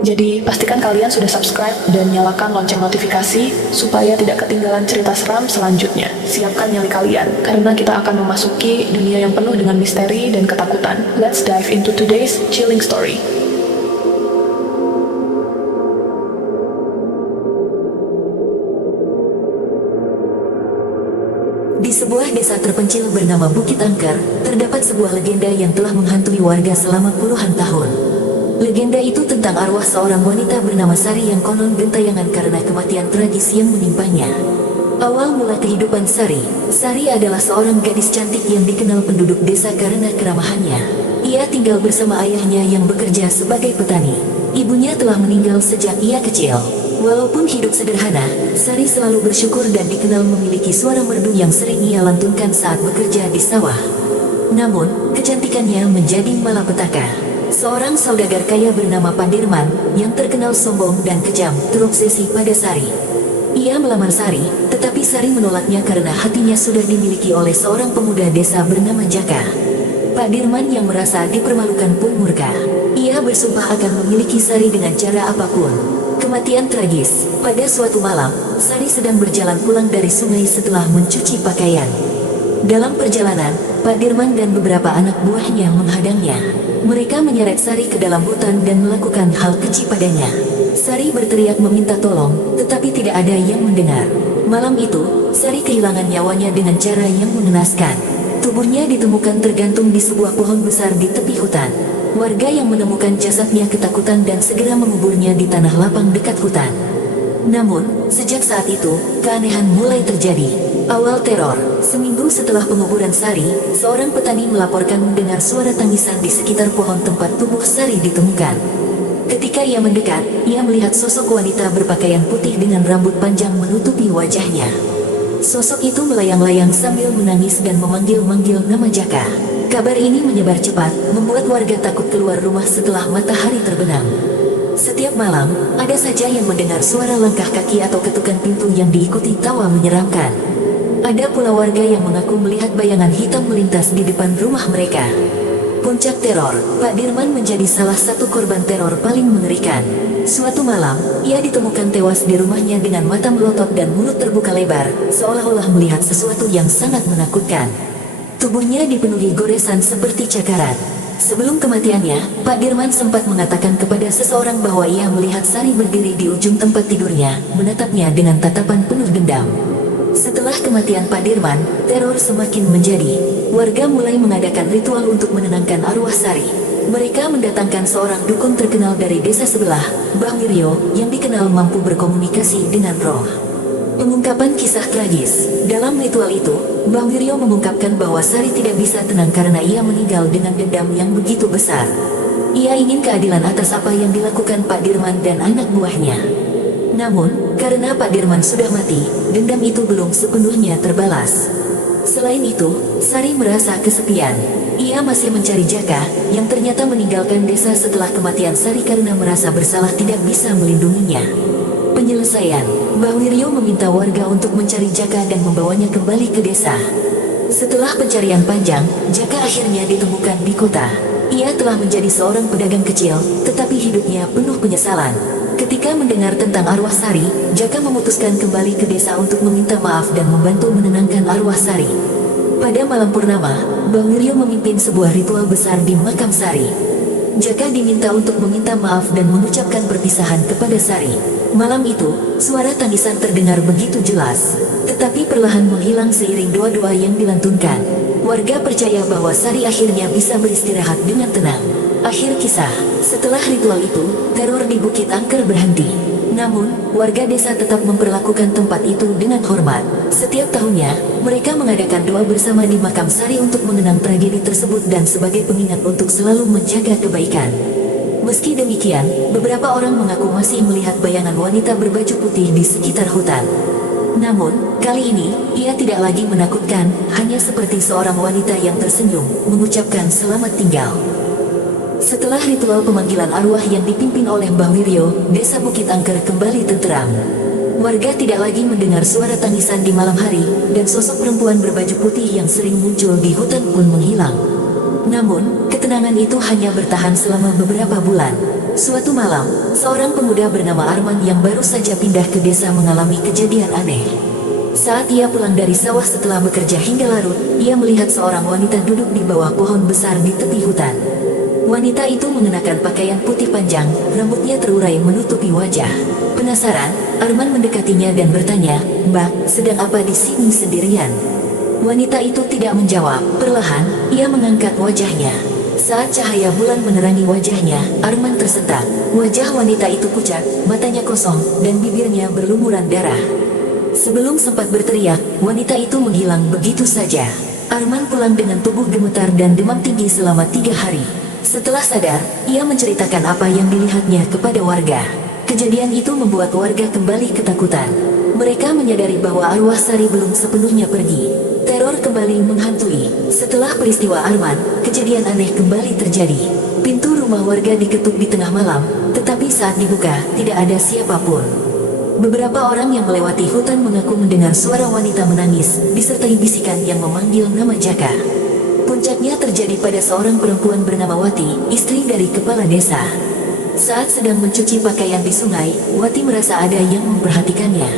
Jadi pastikan kalian sudah subscribe dan nyalakan lonceng notifikasi supaya tidak ketinggalan cerita seram selanjutnya. Siapkan nyali kalian, karena kita akan memasuki dunia yang penuh dengan misteri dan ketakutan. Let's dive into today's chilling story. Di sebuah desa terpencil bernama Bukit Angker, terdapat sebuah legenda yang telah menghantui warga selama puluhan tahun. Legenda itu tentang arwah seorang wanita bernama Sari yang konon gentayangan karena kematian tragis yang menimpanya. Awal mula kehidupan Sari adalah seorang gadis cantik yang dikenal penduduk desa karena keramahannya. Ia tinggal bersama ayahnya yang bekerja sebagai petani. Ibunya telah meninggal sejak ia kecil. Walaupun hidup sederhana, Sari selalu bersyukur dan dikenal memiliki suara merdu yang sering ia lantunkan saat bekerja di sawah. Namun, kecantikannya menjadi malapetaka. Seorang saudagar kaya bernama Padirman, yang terkenal sombong dan kejam, terobsesi pada Sari. Ia melamar Sari, tetapi Sari menolaknya karena hatinya sudah dimiliki oleh seorang pemuda desa bernama Jaka. Padirman yang merasa dipermalukan pun murka. Ia bersumpah akan memiliki Sari dengan cara apapun. Kematian tragis. Pada suatu malam, Sari sedang berjalan pulang dari sungai setelah mencuci pakaian. Dalam perjalanan, Padirman dan beberapa anak buahnya menghadangnya. Mereka menyeret Sari ke dalam hutan dan melakukan hal keji padanya. Sari berteriak meminta tolong, tetapi tidak ada yang mendengar. Malam itu, Sari kehilangan nyawanya dengan cara yang mengenaskan. Tubuhnya ditemukan tergantung di sebuah pohon besar di tepi hutan. Warga yang menemukan jasadnya ketakutan dan segera menguburnya di tanah lapang dekat hutan. Namun, sejak saat itu, keanehan mulai terjadi. Awal teror. Seminggu setelah penguburan Sari, seorang petani melaporkan mendengar suara tangisan di sekitar pohon tempat tubuh Sari ditemukan. Ketika ia mendekat, ia melihat sosok wanita berpakaian putih dengan rambut panjang menutupi wajahnya. Sosok itu melayang-layang sambil menangis dan memanggil-manggil nama Jaka. Kabar ini menyebar cepat, membuat warga takut keluar rumah setelah matahari terbenam. Setiap malam, ada saja yang mendengar suara langkah kaki atau ketukan pintu yang diikuti tawa menyeramkan. Ada pula warga yang mengaku melihat bayangan hitam melintas di depan rumah mereka. Puncak teror, Pak Dirman menjadi salah satu korban teror paling mengerikan. Suatu malam, ia ditemukan tewas di rumahnya dengan mata melotot dan mulut terbuka lebar, seolah-olah melihat sesuatu yang sangat menakutkan. Tubuhnya dipenuhi goresan seperti cakaran. Sebelum kematiannya, Pak Dirman sempat mengatakan kepada seseorang bahwa ia melihat Sari berdiri di ujung tempat tidurnya, menatapnya dengan tatapan penuh dendam. Setelah kematian Pak Dirman, teror semakin menjadi. Warga mulai mengadakan ritual untuk menenangkan arwah Sari. Mereka mendatangkan seorang dukun terkenal dari desa sebelah, Mbah Wiryo, yang dikenal mampu berkomunikasi dengan roh. Pengungkapan kisah tragis. Dalam ritual itu, Mbah Wiryo mengungkapkan bahwa Sari tidak bisa tenang karena ia meninggal dengan dendam yang begitu besar. Ia ingin keadilan atas apa yang dilakukan Pak Dirman dan anak buahnya. Namun, karena Pak Dirman sudah mati, dendam itu belum sepenuhnya terbalas. Selain itu, Sari merasa kesepian. Ia masih mencari Jaka, yang ternyata meninggalkan desa setelah kematian Sari karena merasa bersalah tidak bisa melindunginya. Penyelesaian, Mbah Wiryo meminta warga untuk mencari Jaka dan membawanya kembali ke desa. Setelah pencarian panjang, Jaka akhirnya ditemukan di kota. Ia telah menjadi seorang pedagang kecil, tetapi hidupnya penuh penyesalan. Ketika mendengar tentang arwah Sari, Jaka memutuskan kembali ke desa untuk meminta maaf dan membantu menenangkan arwah Sari. Pada malam purnama, Mbah Wiryo memimpin sebuah ritual besar di makam Sari. Jaka diminta untuk meminta maaf dan mengucapkan perpisahan kepada Sari. Malam itu, suara tangisan terdengar begitu jelas, tetapi perlahan menghilang seiring doa-doa yang dilantunkan. Warga percaya bahwa Sari akhirnya bisa beristirahat dengan tenang. Akhir kisah, setelah ritual itu, teror di Bukit Angker berhenti. Namun, warga desa tetap memperlakukan tempat itu dengan hormat. Setiap tahunnya, mereka mengadakan doa bersama di makam Sari untuk mengenang tragedi tersebut dan sebagai pengingat untuk selalu menjaga kebaikan. Meski demikian, beberapa orang mengaku masih melihat bayangan wanita berbaju putih di sekitar hutan. Namun, kali ini, ia tidak lagi menakutkan, hanya seperti seorang wanita yang tersenyum, mengucapkan selamat tinggal. Setelah ritual pemanggilan arwah yang dipimpin oleh Mbah Wiryo, desa Bukit Angker kembali tenteram. Warga tidak lagi mendengar suara tangisan di malam hari, dan sosok perempuan berbaju putih yang sering muncul di hutan pun menghilang. Namun, ketenangan itu hanya bertahan selama beberapa bulan. Suatu malam, seorang pemuda bernama Arman yang baru saja pindah ke desa mengalami kejadian aneh. Saat ia pulang dari sawah setelah bekerja hingga larut, ia melihat seorang wanita duduk di bawah pohon besar di tepi hutan. Wanita itu mengenakan pakaian putih panjang, rambutnya terurai menutupi wajah. Penasaran, Arman mendekatinya dan bertanya, "Mbak, sedang apa di sini sendirian?" Wanita itu tidak menjawab. Perlahan, ia mengangkat wajahnya. Saat cahaya bulan menerangi wajahnya, Arman tersentak. Wajah wanita itu pucat, matanya kosong, dan bibirnya berlumuran darah. Sebelum sempat berteriak, wanita itu menghilang begitu saja. Arman pulang dengan tubuh gemetar dan demam tinggi selama 3 hari. Setelah sadar, ia menceritakan apa yang dilihatnya kepada warga. Kejadian itu membuat warga kembali ketakutan. Mereka menyadari bahwa arwah Sari belum sepenuhnya pergi. Teror kembali menghantui. Setelah peristiwa Arman, kejadian aneh kembali terjadi. Pintu rumah warga diketuk di tengah malam, tetapi saat dibuka, tidak ada siapapun. Beberapa orang yang melewati hutan mengaku mendengar suara wanita menangis, disertai bisikan yang memanggil nama Jaka. Puncaknya terjadi pada seorang perempuan bernama Wati, istri dari kepala desa. Saat sedang mencuci pakaian di sungai, Wati merasa ada yang memperhatikannya.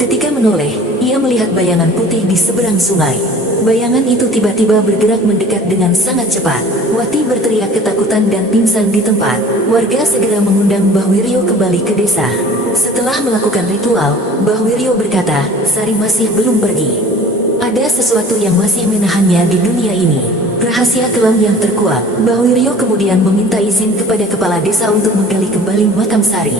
Ketika menoleh, ia melihat bayangan putih di seberang sungai. Bayangan itu tiba-tiba bergerak mendekat dengan sangat cepat. Wati berteriak ketakutan dan pingsan di tempat. Warga segera mengundang Mbah Wiryo kembali ke desa. Setelah melakukan ritual, Mbah Wiryo berkata, "Sari masih belum pergi. Ada sesuatu yang masih menahannya di dunia ini. Rahasia kelam yang terkuat." Mbah Wiryo kemudian meminta izin kepada kepala desa untuk menggali kembali makam Sari.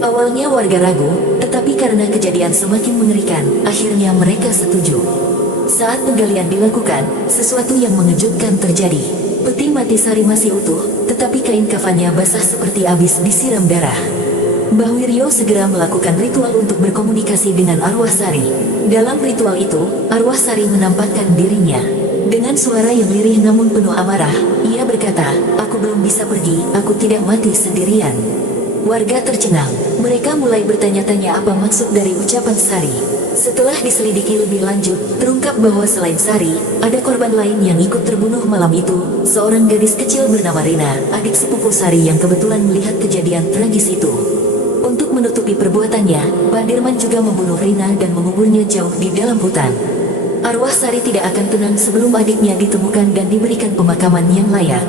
Awalnya warga ragu, tetapi karena kejadian semakin mengerikan, akhirnya mereka setuju. Saat penggalian dilakukan, sesuatu yang mengejutkan terjadi. Peti mati Sari masih utuh, tetapi kain kafannya basah seperti habis disiram darah. Mbah Wiryo segera melakukan ritual untuk berkomunikasi dengan arwah Sari. Dalam ritual itu, arwah Sari menampakkan dirinya. Dengan suara yang lirih namun penuh amarah, ia berkata, "Aku belum bisa pergi, aku tidak mati sendirian." Warga tercengang. Mereka mulai bertanya-tanya apa maksud dari ucapan Sari. Setelah diselidiki lebih lanjut, terungkap bahwa selain Sari, ada korban lain yang ikut terbunuh malam itu, seorang gadis kecil bernama Rina, adik sepupu Sari yang kebetulan melihat kejadian tragis itu. Untuk menutupi perbuatannya, Pak Dirman juga membunuh Rina dan menguburnya jauh di dalam hutan. Arwah Sari tidak akan tenang sebelum adiknya ditemukan dan diberikan pemakaman yang layak.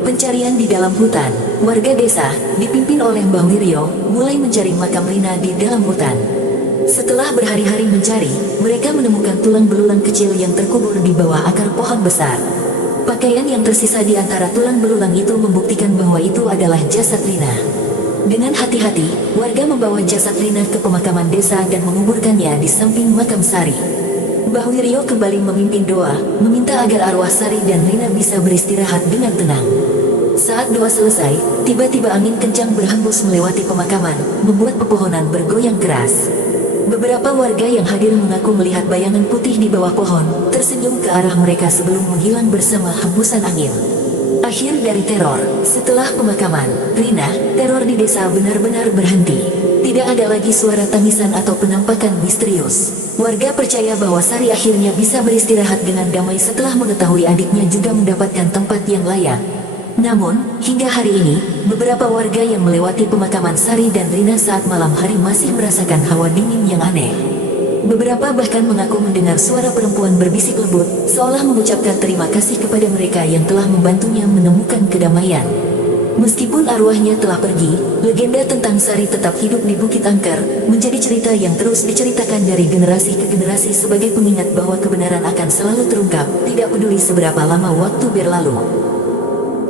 Pencarian di dalam hutan, warga desa, dipimpin oleh Mbah Wiryo, mulai mencari makam Rina di dalam hutan. Setelah berhari-hari mencari, mereka menemukan tulang belulang kecil yang terkubur di bawah akar pohon besar. Pakaian yang tersisa di antara tulang belulang itu membuktikan bahwa itu adalah jasad Rina. Dengan hati-hati, warga membawa jasad Rina ke pemakaman desa dan menguburkannya di samping makam Sari. Mbah Wiryo kembali memimpin doa, meminta agar arwah Sari dan Rina bisa beristirahat dengan tenang. Saat doa selesai, tiba-tiba angin kencang berhembus melewati pemakaman, membuat pepohonan bergoyang keras. Beberapa warga yang hadir mengaku melihat bayangan putih di bawah pohon, tersenyum ke arah mereka sebelum menghilang bersama hembusan angin. Akhir dari teror. Setelah pemakaman Rina, teror di desa benar-benar berhenti. Tidak ada lagi suara tangisan atau penampakan misterius. Warga percaya bahwa Sari akhirnya bisa beristirahat dengan damai setelah mengetahui adiknya juga mendapatkan tempat yang layak. Namun, hingga hari ini, beberapa warga yang melewati pemakaman Sari dan Rina saat malam hari masih merasakan hawa dingin yang aneh. Beberapa bahkan mengaku mendengar suara perempuan berbisik lembut, seolah mengucapkan terima kasih kepada mereka yang telah membantunya menemukan kedamaian. Meskipun arwahnya telah pergi, legenda tentang Sari tetap hidup di Bukit Angker, menjadi cerita yang terus diceritakan dari generasi ke generasi sebagai pengingat bahwa kebenaran akan selalu terungkap, tidak peduli seberapa lama waktu berlalu.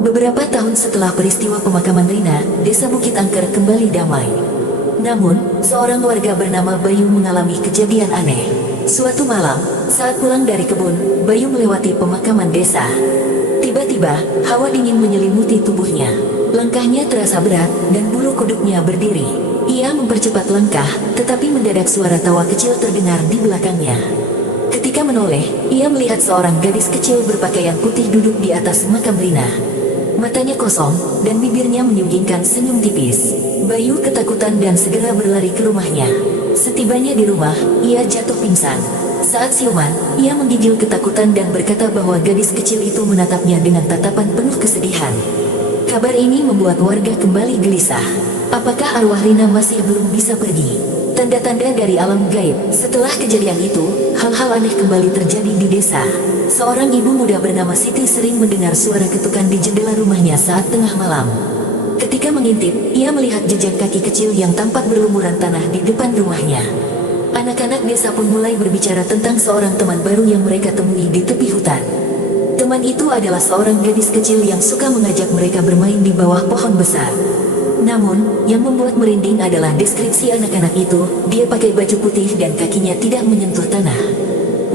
Beberapa tahun setelah peristiwa pemakaman Rina, desa Bukit Angker kembali damai. Namun, seorang warga bernama Bayu mengalami kejadian aneh. Suatu malam, saat pulang dari kebun, Bayu melewati pemakaman desa. Tiba-tiba, hawa dingin menyelimuti tubuhnya. Langkahnya terasa berat, dan bulu kuduknya berdiri. Ia mempercepat langkah, tetapi mendadak suara tawa kecil terdengar di belakangnya. Ketika menoleh, ia melihat seorang gadis kecil berpakaian putih duduk di atas makam Rina. Matanya kosong, dan bibirnya menyunggingkan senyum tipis. Bayu ketakutan dan segera berlari ke rumahnya. Setibanya di rumah, ia jatuh pingsan. Saat siuman, ia menggigil ketakutan dan berkata bahwa gadis kecil itu menatapnya dengan tatapan penuh kesedihan. Kabar ini membuat warga kembali gelisah. Apakah arwah Rina masih belum bisa pergi? Tanda-tanda dari alam gaib. Setelah kejadian itu, hal-hal aneh kembali terjadi di desa. Seorang ibu muda bernama Siti sering mendengar suara ketukan di jendela rumahnya saat tengah malam. Ketika mengintip, ia melihat jejak kaki kecil yang tampak berlumuran tanah di depan rumahnya. Anak-anak desa pun mulai berbicara tentang seorang teman baru yang mereka temui di tepi hutan. Teman itu adalah seorang gadis kecil yang suka mengajak mereka bermain di bawah pohon besar. Namun, yang membuat merinding adalah deskripsi anak-anak itu. Dia pakai baju putih dan kakinya tidak menyentuh tanah.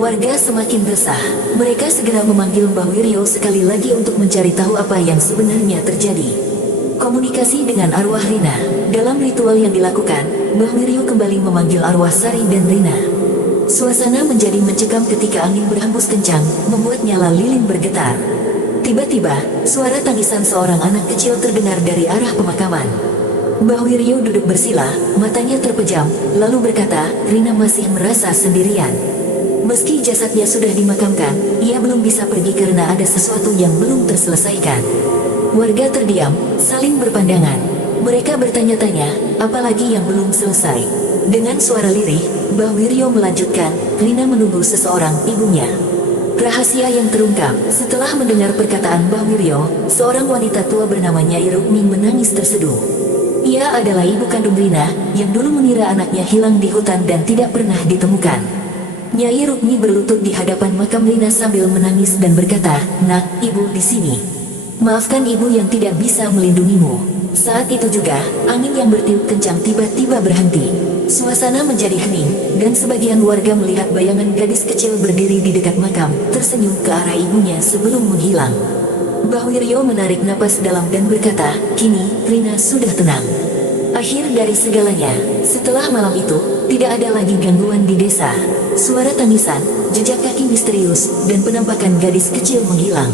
Warga semakin resah. Mereka segera memanggil Mbah Wiryo sekali lagi untuk mencari tahu apa yang sebenarnya terjadi. Komunikasi dengan arwah Rina. Dalam ritual yang dilakukan, Mbah Wiryo kembali memanggil arwah Sari dan Rina. Suasana menjadi mencekam ketika angin berhembus kencang, membuat nyala lilin bergetar. Tiba-tiba, suara tangisan seorang anak kecil terdengar dari arah pemakaman. Mbah Wiryo duduk bersila, matanya terpejam, lalu berkata, Rina masih merasa sendirian. Meski jasadnya sudah dimakamkan, ia belum bisa pergi karena ada sesuatu yang belum terselesaikan. Warga terdiam, saling berpandangan. Mereka bertanya-tanya, apalagi yang belum selesai. Dengan suara lirih, Mbah Wiryo melanjutkan, Rina menunggu seseorang, ibunya. Rahasia yang terungkap. Setelah mendengar perkataan Mbah Wiryo, seorang wanita tua bernama Nyai Rukmi menangis terseduh. Ia adalah ibu kandung Rina, yang dulu mengira anaknya hilang di hutan dan tidak pernah ditemukan. Nyai Rukmi berlutut di hadapan makam Rina sambil menangis dan berkata, Nak, ibu di sini. Maafkan ibu yang tidak bisa melindungimu. Saat itu juga, angin yang bertiup kencang tiba-tiba berhenti. Suasana menjadi hening, dan sebagian warga melihat bayangan gadis kecil berdiri di dekat makam, tersenyum ke arah ibunya sebelum menghilang. Mbah Wiryo menarik napas dalam dan berkata, kini, Rina sudah tenang. Akhir dari segalanya, setelah malam itu, tidak ada lagi gangguan di desa. Suara tangisan, jejak kaki misterius, dan penampakan gadis kecil menghilang.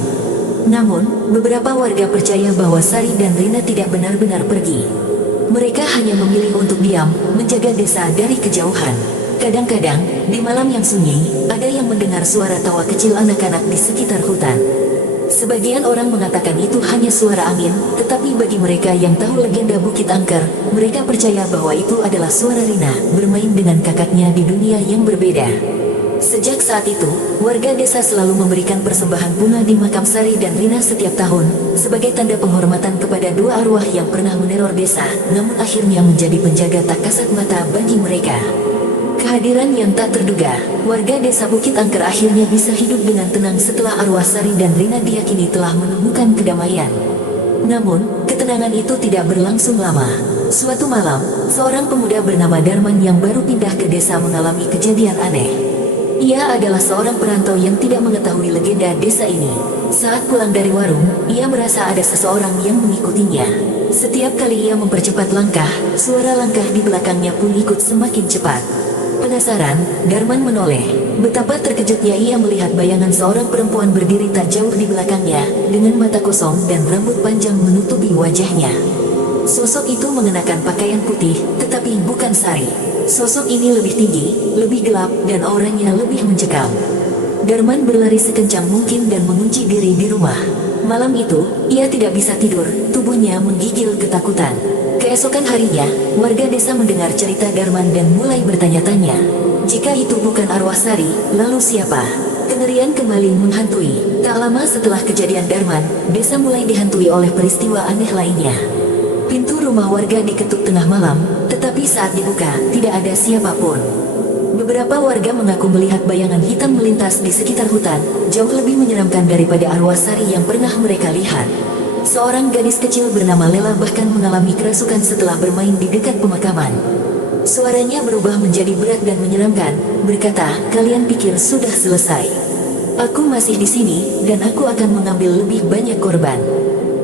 Namun, beberapa warga percaya bahwa Sari dan Rina tidak benar-benar pergi. Mereka hanya memilih untuk diam, menjaga desa dari kejauhan. Kadang-kadang, di malam yang sunyi, ada yang mendengar suara tawa kecil anak-anak di sekitar hutan. Sebagian orang mengatakan itu hanya suara angin, tetapi bagi mereka yang tahu legenda Bukit Angker, mereka percaya bahwa itu adalah suara Rina bermain dengan kakaknya di dunia yang berbeda. Sejak saat itu, warga desa selalu memberikan persembahan bunga di makam Sari dan Rina setiap tahun, sebagai tanda penghormatan kepada dua arwah yang pernah meneror desa, namun akhirnya menjadi penjaga tak kasat mata bagi mereka. Kehadiran yang tak terduga, warga desa Bukit Angker akhirnya bisa hidup dengan tenang setelah arwah Sari dan Rina diyakini telah menemukan kedamaian. Namun, ketenangan itu tidak berlangsung lama. Suatu malam, seorang pemuda bernama Darman yang baru pindah ke desa mengalami kejadian aneh. Ia adalah seorang perantau yang tidak mengetahui legenda desa ini. Saat pulang dari warung, ia merasa ada seseorang yang mengikutinya. Setiap kali ia mempercepat langkah, suara langkah di belakangnya pun ikut semakin cepat. Penasaran, Darman menoleh. Betapa terkejutnya ia melihat bayangan seorang perempuan berdiri tak jauh di belakangnya, dengan mata kosong dan rambut panjang menutupi wajahnya. Sosok itu mengenakan pakaian putih, tetapi bukan Sari. Sosok ini lebih tinggi, lebih gelap, dan auranya lebih mencekam. Darman berlari sekencang mungkin dan mengunci diri di rumah. Malam itu, ia tidak bisa tidur, tubuhnya menggigil ketakutan. Keesokan harinya, warga desa mendengar cerita Darman dan mulai bertanya-tanya. Jika itu bukan arwah Sari, lalu siapa? Kengerian kembali menghantui. Tak lama setelah kejadian Darman, desa mulai dihantui oleh peristiwa aneh lainnya. Pintu rumah warga diketuk tengah malam, tetapi saat dibuka, tidak ada siapapun. Beberapa warga mengaku melihat bayangan hitam melintas di sekitar hutan, jauh lebih menyeramkan daripada arwah Sari yang pernah mereka lihat. Seorang gadis kecil bernama Lela bahkan mengalami kerasukan setelah bermain di dekat pemakaman. Suaranya berubah menjadi berat dan menyeramkan, berkata, kalian pikir sudah selesai. Aku masih di sini, dan aku akan mengambil lebih banyak korban.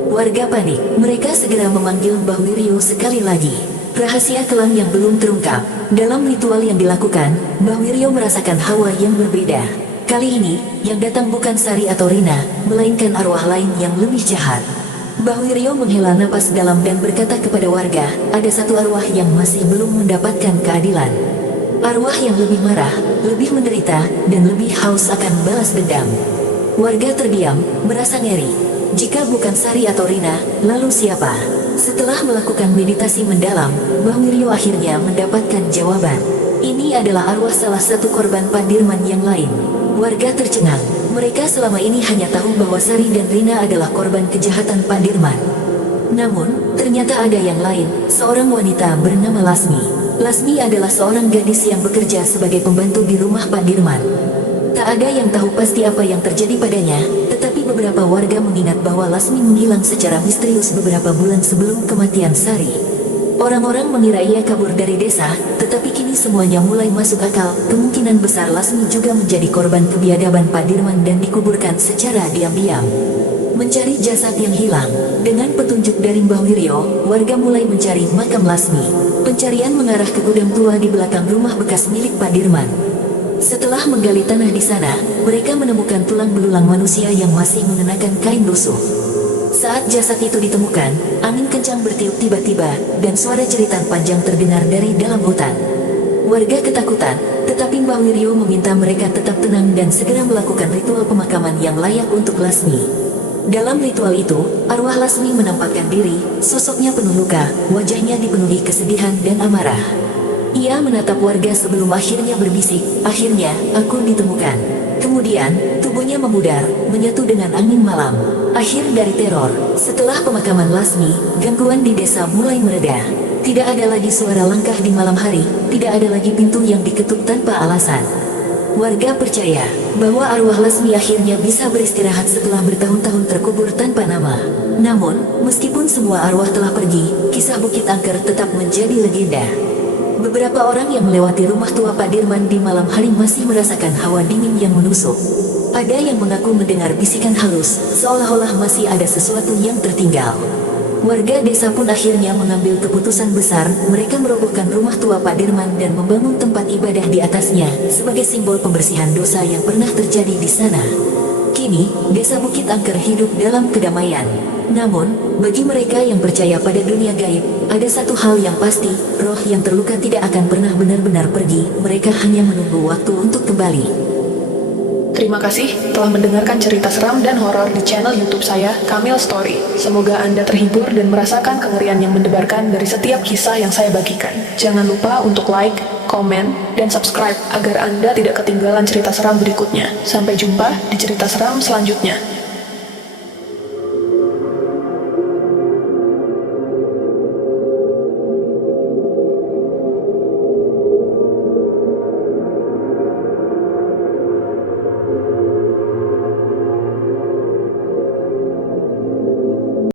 Warga panik, mereka segera memanggil Mbah Wiryo sekali lagi. Rahasia kelam yang belum terungkap. Dalam ritual yang dilakukan, Mbah Wiryo merasakan hawa yang berbeda. Kali ini, yang datang bukan Sari atau Rina, melainkan arwah lain yang lebih jahat. Mbah Wiryo menghela napas dalam dan berkata kepada warga, ada satu arwah yang masih belum mendapatkan keadilan. Arwah yang lebih marah, lebih menderita, dan lebih haus akan balas dendam. Warga terdiam, merasa ngeri. Jika bukan Sari atau Rina, lalu siapa? Setelah melakukan meditasi mendalam, Mbah Wiryo akhirnya mendapatkan jawaban. Ini adalah arwah salah satu korban Pak Dirman yang lain. Warga tercengang. Mereka selama ini hanya tahu bahwa Sari dan Rina adalah korban kejahatan Pak Dirman. Namun, ternyata ada yang lain, seorang wanita bernama Lasmi. Lasmi adalah seorang gadis yang bekerja sebagai pembantu di rumah Pak Dirman. Tak ada yang tahu pasti apa yang terjadi padanya, tetapi beberapa warga mengingat bahwa Lasmi menghilang secara misterius beberapa bulan sebelum kematian Sari. Orang-orang mengira ia kabur dari desa, tetapi kini semuanya mulai masuk akal. Kemungkinan besar Lasmi juga menjadi korban kebiadaban Pak Dirman dan dikuburkan secara diam-diam. Mencari jasad yang hilang. Dengan petunjuk dari Mbah Wiryo, warga mulai mencari makam Lasmi. Pencarian mengarah ke gudang tua di belakang rumah bekas milik Pak Dirman. Setelah menggali tanah di sana, mereka menemukan tulang belulang manusia yang masih mengenakan kain lusuh. Saat jasad itu ditemukan, angin kencang bertiup tiba-tiba, dan suara jeritan panjang terdengar dari dalam hutan. Warga ketakutan, tetapi Mbah Wiryo meminta mereka tetap tenang dan segera melakukan ritual pemakaman yang layak untuk Lasmi. Dalam ritual itu, arwah Lasmi menampakkan diri, sosoknya penuh luka, wajahnya dipenuhi kesedihan dan amarah. Ia menatap warga sebelum akhirnya berbisik, "Akhirnya, aku ditemukan." Kemudian, tubuhnya memudar, menyatu dengan angin malam. Akhir dari teror. Setelah pemakaman Lasmi, gangguan di desa mulai mereda. Tidak ada lagi suara langkah di malam hari, tidak ada lagi pintu yang diketuk tanpa alasan. Warga percaya bahwa arwah Lasmi akhirnya bisa beristirahat setelah bertahun-tahun terkubur tanpa nama. Namun, meskipun semua arwah telah pergi, kisah Bukit Angker tetap menjadi legenda. Beberapa orang yang melewati rumah tua Pak Dirman di malam hari masih merasakan hawa dingin yang menusuk. Ada yang mengaku mendengar bisikan halus, seolah-olah masih ada sesuatu yang tertinggal. Warga desa pun akhirnya mengambil keputusan besar. Mereka merobohkan rumah tua Pak Dirman dan membangun tempat ibadah di atasnya sebagai simbol pembersihan dosa yang pernah terjadi di sana. Kini, desa Bukit Angker hidup dalam kedamaian. Namun, bagi mereka yang percaya pada dunia gaib, ada satu hal yang pasti, roh yang terluka tidak akan pernah benar-benar pergi. Mereka hanya menunggu waktu untuk kembali. Terima kasih telah mendengarkan cerita seram dan horor di channel YouTube saya, Kamil Story. Semoga Anda terhibur dan merasakan kengerian yang mendebarkan dari setiap kisah yang saya bagikan. Jangan lupa untuk like, komen, dan subscribe agar Anda tidak ketinggalan cerita seram berikutnya. Sampai jumpa di cerita seram selanjutnya.